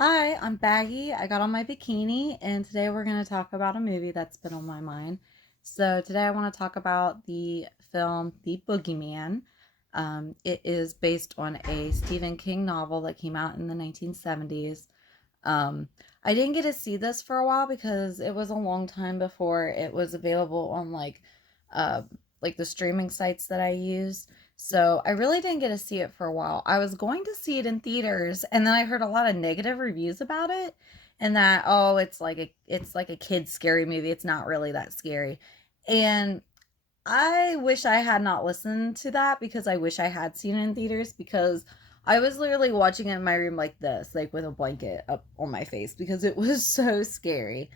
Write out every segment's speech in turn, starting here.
Hi, I'm Baggy. I got on my bikini, and today we're going to talk about a movie that's been on my mind. So, today I want to talk about the film The Boogeyman. It is based on a Stephen King novel that came out in the 1970s. Um, I didn't get to see this for a while because it was a long time before it was available on uh, like the streaming sites that I used. So I really didn't get to see it for a while. I was going to see it in theaters, and then I heard a lot of negative reviews about it, and that it's like a kid's scary movie. It's not really that scary, and I wish I had not listened to that because I wish I had seen it in theaters because I was literally watching it in my room like this, like with a blanket up on my face because it was so scary.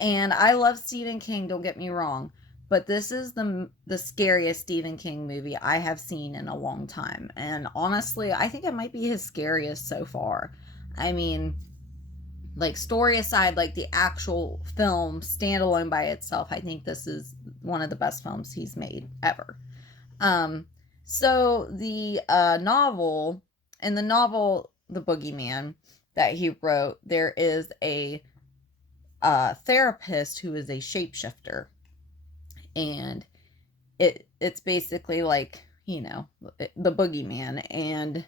And I love Stephen King, don't get me wrong, but this is the scariest Stephen King movie I have seen in a long time. And honestly, I think it might be his scariest so far. I mean, like story aside, like the actual film standalone by itself, I think this is one of the best films he's made ever. Um, so the novel, in the novel The Boogeyman that he wrote, there is a therapist who is a shapeshifter, and it's basically like the boogeyman, and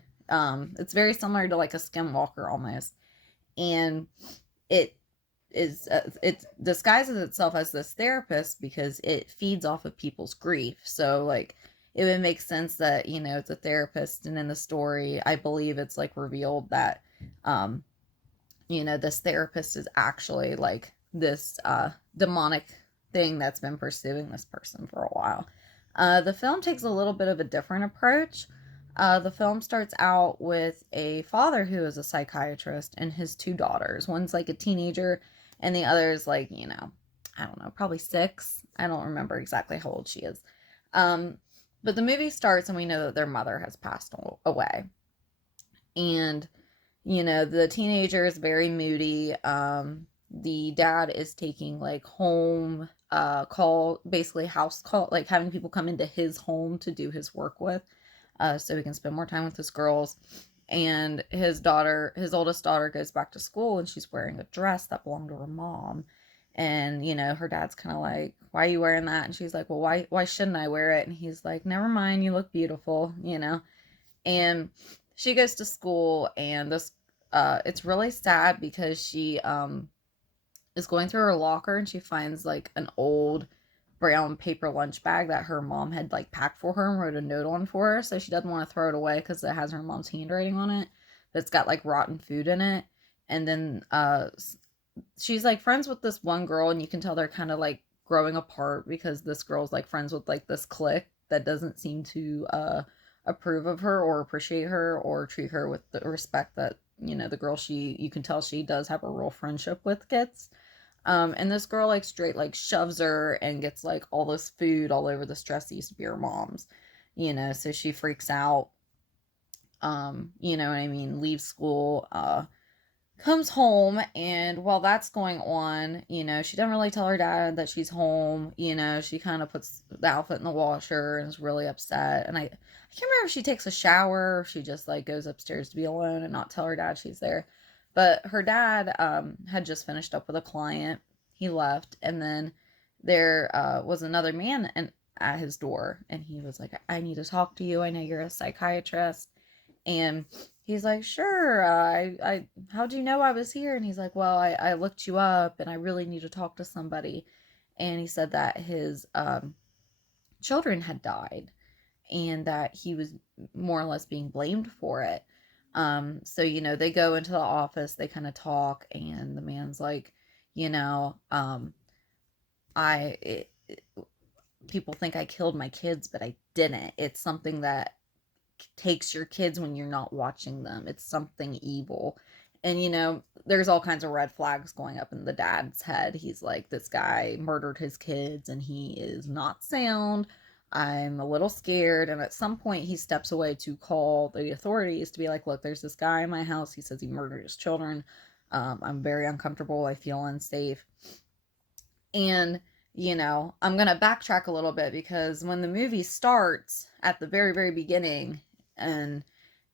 it's very similar to like a skinwalker almost, and it it disguises itself as this therapist because it feeds off of people's grief. So like it would make sense that it's a therapist, and in the story I believe it's like revealed that um this therapist is actually like this demonic thing that's been pursuing this person for a while. The film takes a little bit of a different approach. The film starts out with a father who is a psychiatrist and his two daughters. One's like a teenager, and the other is like, I don't know, probably six. I don't remember exactly how old she is. Um, but the movie starts, and we know that their mother has passed away. And the teenager is very moody. The dad is taking like home call, basically house call, like having people come into his home to do his work with, so he can spend more time with his girls. And his oldest daughter, goes back to school, and she's wearing a dress that belonged to her mom. And her dad's kind of like, "Why are you wearing that?" And she's like, "Well, why shouldn't I wear it?" And he's like, "Never mind, you look beautiful." And she goes to school, and this it's really sad because she is going through her locker, and she finds like an old brown paper lunch bag that her mom had like packed for her and wrote a note on for her. So she doesn't want to throw it away because it has her mom's handwriting on it, but it's got like rotten food in it. And then she's like friends with this one girl, and you can tell they're kind of like growing apart because this girl's like friends with like this clique that doesn't seem to approve of her or appreciate her or treat her with the respect that the girl, she you can tell she does have a real friendship with, gets. And this girl like straight like shoves her and gets like all this food all over this dress that used to be her mom's. So she freaks out. You know what I mean, leaves school, comes home, and while that's going on, she doesn't really tell her dad that she's home. She kind of puts the outfit in the washer and is really upset. And I can't remember if she takes a shower or if she just like goes upstairs to be alone and not tell her dad she's there. But her dad had just finished up with a client. He left, and then there was another man at his door, and he was like, "I need to talk to you. I know you're a psychiatrist." And he's like, "Sure. How'd you know I was here?" And he's like, "Well, I looked you up, and I really need to talk to somebody." And he said that his children had died, and that he was more or less being blamed for it. So, they go into the office, they kind of talk, and the man's like, you know, I, it, people think I killed my kids, but I didn't. It's something that takes your kids when you're not watching them. It's something evil. And there's all kinds of red flags going up in the dad's head. He's like, this guy murdered his kids and he is not sound. I'm a little scared. And at some point, he steps away to call the authorities to be like, look, there's this guy in my house. He says he murdered his children. I'm very uncomfortable. I feel unsafe. And, I'm going to backtrack a little bit because when the movie starts at the very, very beginning, and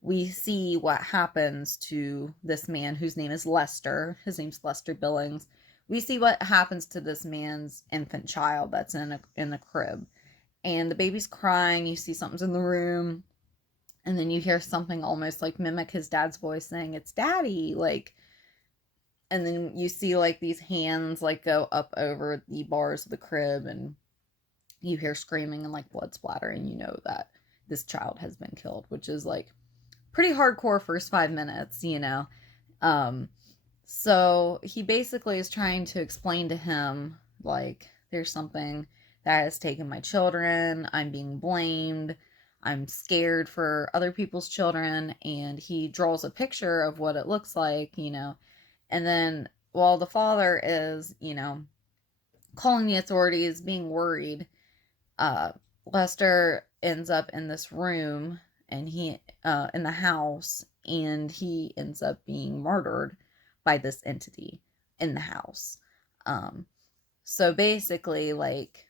we see what happens to this man whose name is Lester. His name's Lester Billings. We see what happens to this man's infant child that's in a crib. And the baby's crying, you see something's in the room, and then you hear something almost like mimic his dad's voice saying, "It's daddy," like, and then you see like these hands like go up over the bars of the crib, and you hear screaming and like blood splatter, and you know that this child has been killed, which is like pretty hardcore first 5 minutes, you know. Um, so he basically is trying to explain to him, like, there's something that has taken my children, I'm being blamed, I'm scared for other people's children, and he draws a picture of what it looks like, you know. And then while the father is, you know, calling the authorities, being worried, uh, Lester ends up in this room, and he in the house, and he ends up being murdered by this entity in the house. Um, so basically, like,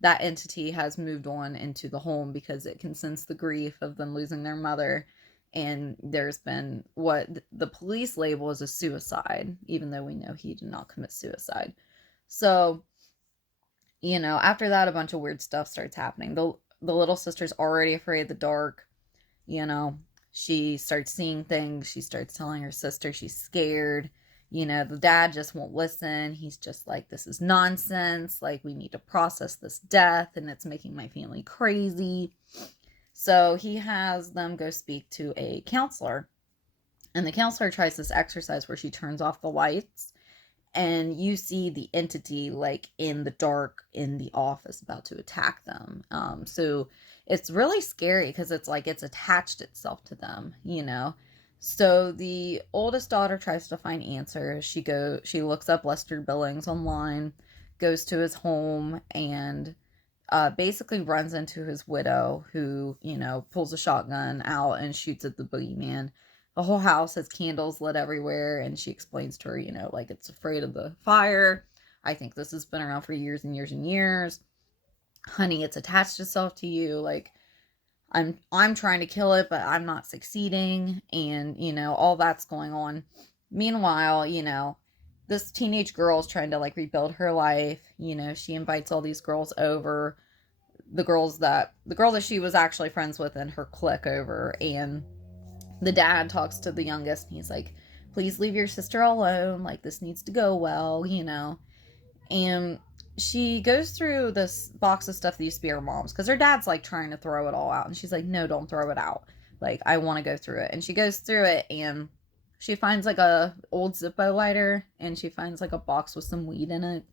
that entity has moved on into the home because it can sense the grief of them losing their mother. And there's been what the police label as a suicide, even though we know he did not commit suicide. So, you know, after that, a bunch of weird stuff starts happening. The little sister's already afraid of the dark. You know, she starts seeing things. She starts telling her sister she's scared. You know, the dad just won't listen. He's just like, this is nonsense. Like, we need to process this death, and it's making my family crazy. So he has them go speak to a counselor. And the counselor tries this exercise where she turns off the lights, and you see the entity like in the dark in the office about to attack them. So it's really scary because it's like it's attached itself to them, you know. So the oldest daughter tries to find answers. She looks up Lester Billings online, goes to his home, and basically runs into his widow, who, you know, pulls a shotgun out and shoots at the boogeyman. The whole house has candles lit everywhere, and she explains to her, you know, like, it's afraid of the fire. I think this has been around for years and years and years. Honey, it's attached itself to you. Like, I'm trying to kill it, but I'm not succeeding, and, you know, all that's going on. Meanwhile, you know, this teenage girl is trying to like rebuild her life. You know, she invites all these girls over, the girl that she was actually friends with in her clique over, and the dad talks to the youngest, and he's like, please leave your sister alone, like, this needs to go well, you know. And she goes through this box of stuff that used to be her mom's, because her dad's like trying to throw it all out, and she's like, no, don't throw it out, like, I want to go through it. And she goes through it, and she finds like a old Zippo lighter, and she finds like a box with some weed in it.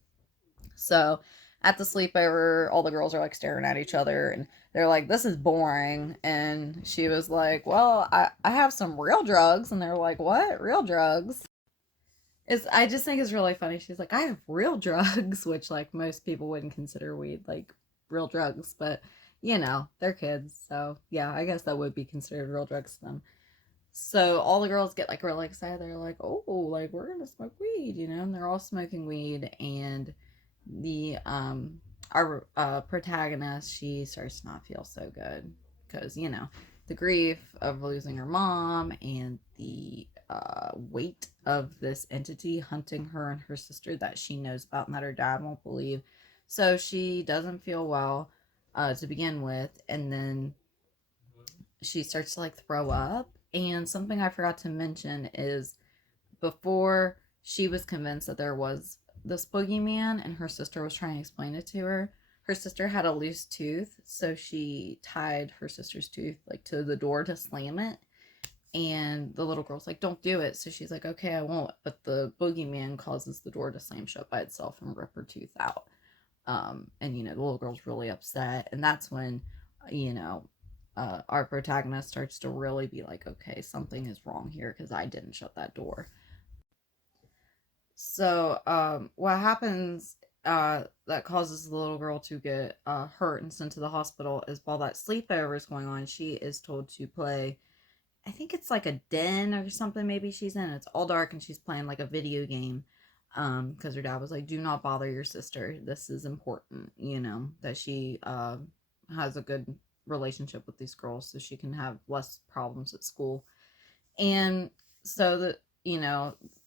So at the sleepover, all the girls are like staring at each other, and they're like, this is boring. And she was like, well, I have some real drugs. And they're like, what? Real drugs? I just think it's really funny. She's like, I have real drugs, which like most people wouldn't consider weed like real drugs, but you know, they're kids. So yeah, I guess that would be considered real drugs to them. So all the girls get like really excited. They're like, oh, like, we're gonna smoke weed, you know, and they're all smoking weed. And the our protagonist, she starts to not feel so good because, you know, the grief of losing her mom, and the weight of this entity hunting her and her sister that she knows about and that her dad won't believe. So she doesn't feel well to begin with, and then she starts to like throw up. And something I forgot to mention is, before she was convinced that there was this boogeyman and her sister was trying to explain it to her, her sister had a loose tooth, so she tied her sister's tooth like to the door to slam it. And the little girl's like, don't do it. So she's like, okay, I won't. But the boogeyman causes the door to slam shut by itself and rip her tooth out. And, you know, the little girl's really upset. And that's when, you know, our protagonist starts to really be like, okay, something is wrong here because I didn't shut that door. So, what happens that causes the little girl to get hurt and sent to the hospital is, while that sleepover is going on, she is told to play, I think it's like a den or something maybe she's in. It's all dark, and she's playing like a video game. Because her dad was like, do not bother your sister. This is important, you know, that she has a good relationship with these girls so she can have less problems at school. And so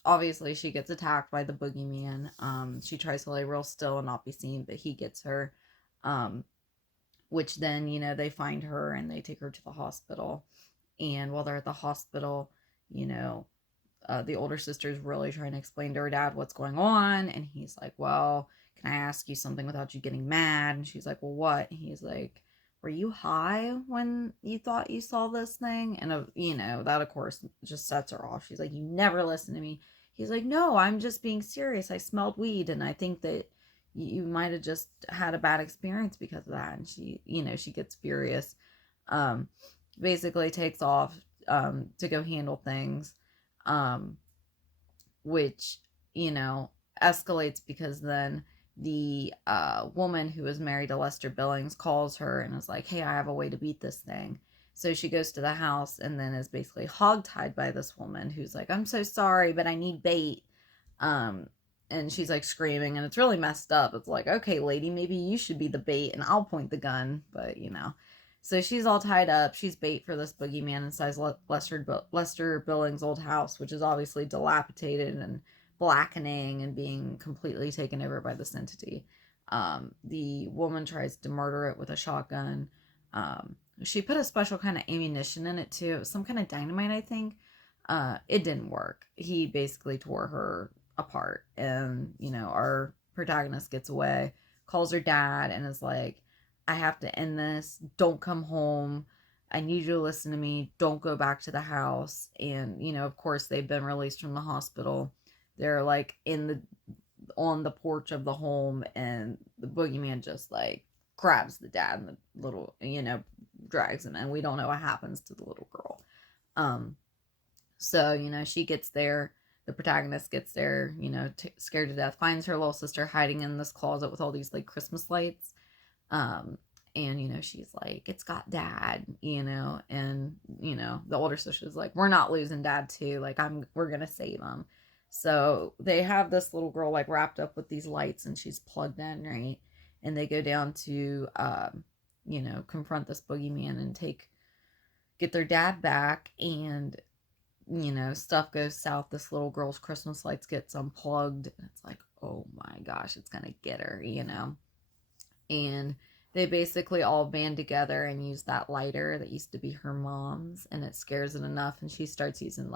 obviously she gets attacked by the boogeyman. She tries to lay real still and not be seen, but he gets her. Which then, they find her and they take her to the hospital. And while they're at the hospital, the older sister's really trying to explain to her dad what's going on. And he's like, well, can I ask you something without you getting mad? And she's like, well, what? And he's like, were you high when you thought you saw this thing? And, that of course just sets her off. She's like, you never listen to me. He's like, no, I'm just being serious. I smelled weed. And I think that you might have just had a bad experience because of that. And she gets furious, basically takes off, to go handle things, which, escalates because then the woman who was married to Lester Billings calls her and is like, hey, I have a way to beat this thing. So she goes to the house and then is basically hogtied by this woman who's like, I'm so sorry, but I need bait. And she's like screaming and it's really messed up. It's like, okay, lady, maybe you should be the bait and I'll point the gun. But, so she's all tied up. She's bait for this boogeyman inside Lester Billings' old house, which is obviously dilapidated and blackening and being completely taken over by this entity. The woman tries to murder it with a shotgun. She put a special kind of ammunition in it too. It was some kind of dynamite, I think. It didn't work. He basically tore her apart. And, our protagonist gets away, calls her dad, and is like, I have to end this. Don't come home. I need you to listen to me. Don't go back to the house. And, of course, they've been released from the hospital. They're like on the porch of the home, and the boogeyman just like grabs the dad and the little, drags him in. We don't know what happens to the little girl. So, she gets there. The protagonist gets there, scared to death, finds her little sister hiding in this closet with all these like Christmas lights. And, she's like, it's got dad, and, the older sister's like, we're not losing dad too. Like, we're going to save him. So they have this little girl like wrapped up with these lights and she's plugged in, right? And they go down to, confront this boogeyman and get their dad back. And, stuff goes south. This little girl's Christmas lights gets unplugged. And it's like, oh my gosh, it's going to get her, And they basically all band together and use that lighter that used to be her mom's, and it scares it enough, and she starts using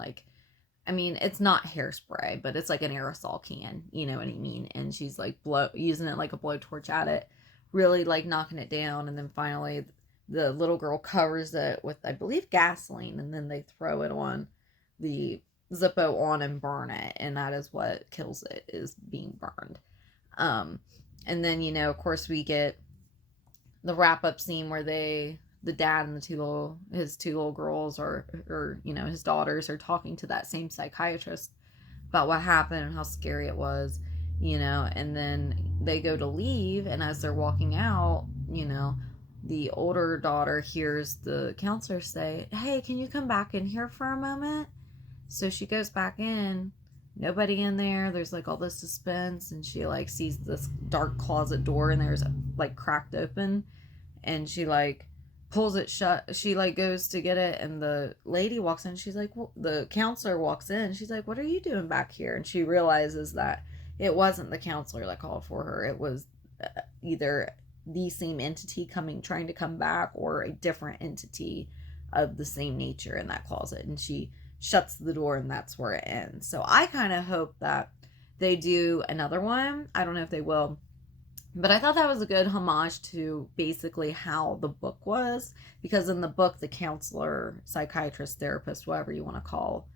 it's not hairspray, but it's like an aerosol can, you know what I mean? And she's like using it like a blowtorch at it, really like knocking it down, and then finally the little girl covers it with, I believe, gasoline, and then they throw it on the Zippo on and burn it, and that is what kills it, is being burned. And then, of course, we get the wrap-up scene where the dad and his two little girls or his daughters are talking to that same psychiatrist about what happened and how scary it was, and then they go to leave, and as they're walking out, the older daughter hears the counselor say, hey, can you come back in here for a moment? So she goes back in. Nobody in there. There's like all this suspense, and she like sees this dark closet door, and there's like cracked open, and she like pulls it shut. She like goes to get it, and the lady walks in. She's like, well, the counselor walks in. She's like, what are you doing back here? And she realizes that it wasn't the counselor that called for her. It was either the same entity trying to come back, or a different entity of the same nature in that closet. And she shuts the door, and that's where it ends. So I kind of hope that they do another one. I don't know if they will, but I thought that was a good homage to basically how the book was, because in the book, the counselor, psychiatrist, therapist, whatever you want to call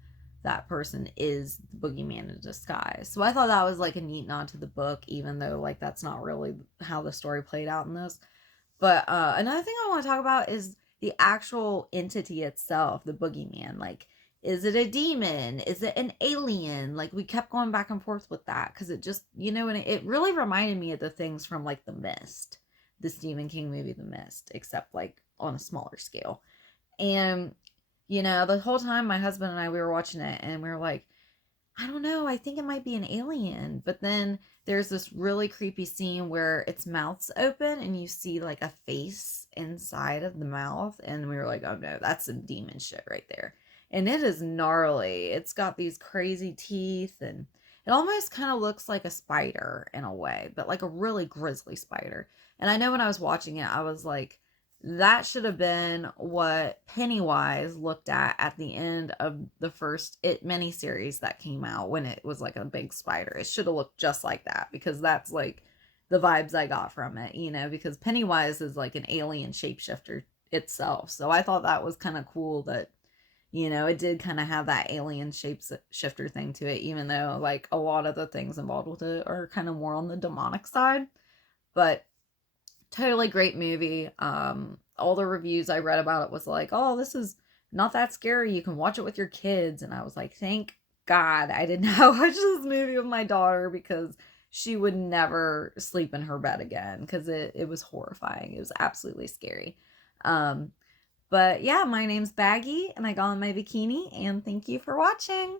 that person, is the boogeyman in disguise. So I thought that was like a neat nod to the book, even though like that's not really how the story played out in this. But another thing I want to talk about is the actual entity itself, the boogeyman. Like, is it a demon? Is it an alien? Like, we kept going back and forth with that, because it just, and it really reminded me of the things from like The Mist, the Stephen King movie The Mist, except like on a smaller scale. And the whole time my husband and I, we were watching it, and we were like, I don't know. I think it might be an alien. But then there's this really creepy scene where its mouth's open and you see like a face inside of the mouth. And we were like, oh no, that's some demon shit right there. And it is gnarly. It's got these crazy teeth and it almost kind of looks like a spider in a way, but like a really grisly spider. And I know when I was watching it, I was like, that should have been what Pennywise looked at the end of the first It miniseries that came out when it was like a big spider. It should have looked just like that because that's like the vibes I got from it, because Pennywise is like an alien shapeshifter itself. So I thought that was kind of cool that, it did kind of have that alien shapeshifter thing to it, even though like a lot of the things involved with it are kind of more on the demonic side. But totally great movie. All the reviews I read about it was like, oh, this is not that scary. You can watch it with your kids. And I was like, thank God I did not watch this movie with my daughter because she would never sleep in her bed again because it was horrifying. It was absolutely scary. But yeah, my name's Baggy and I got on my bikini and thank you for watching.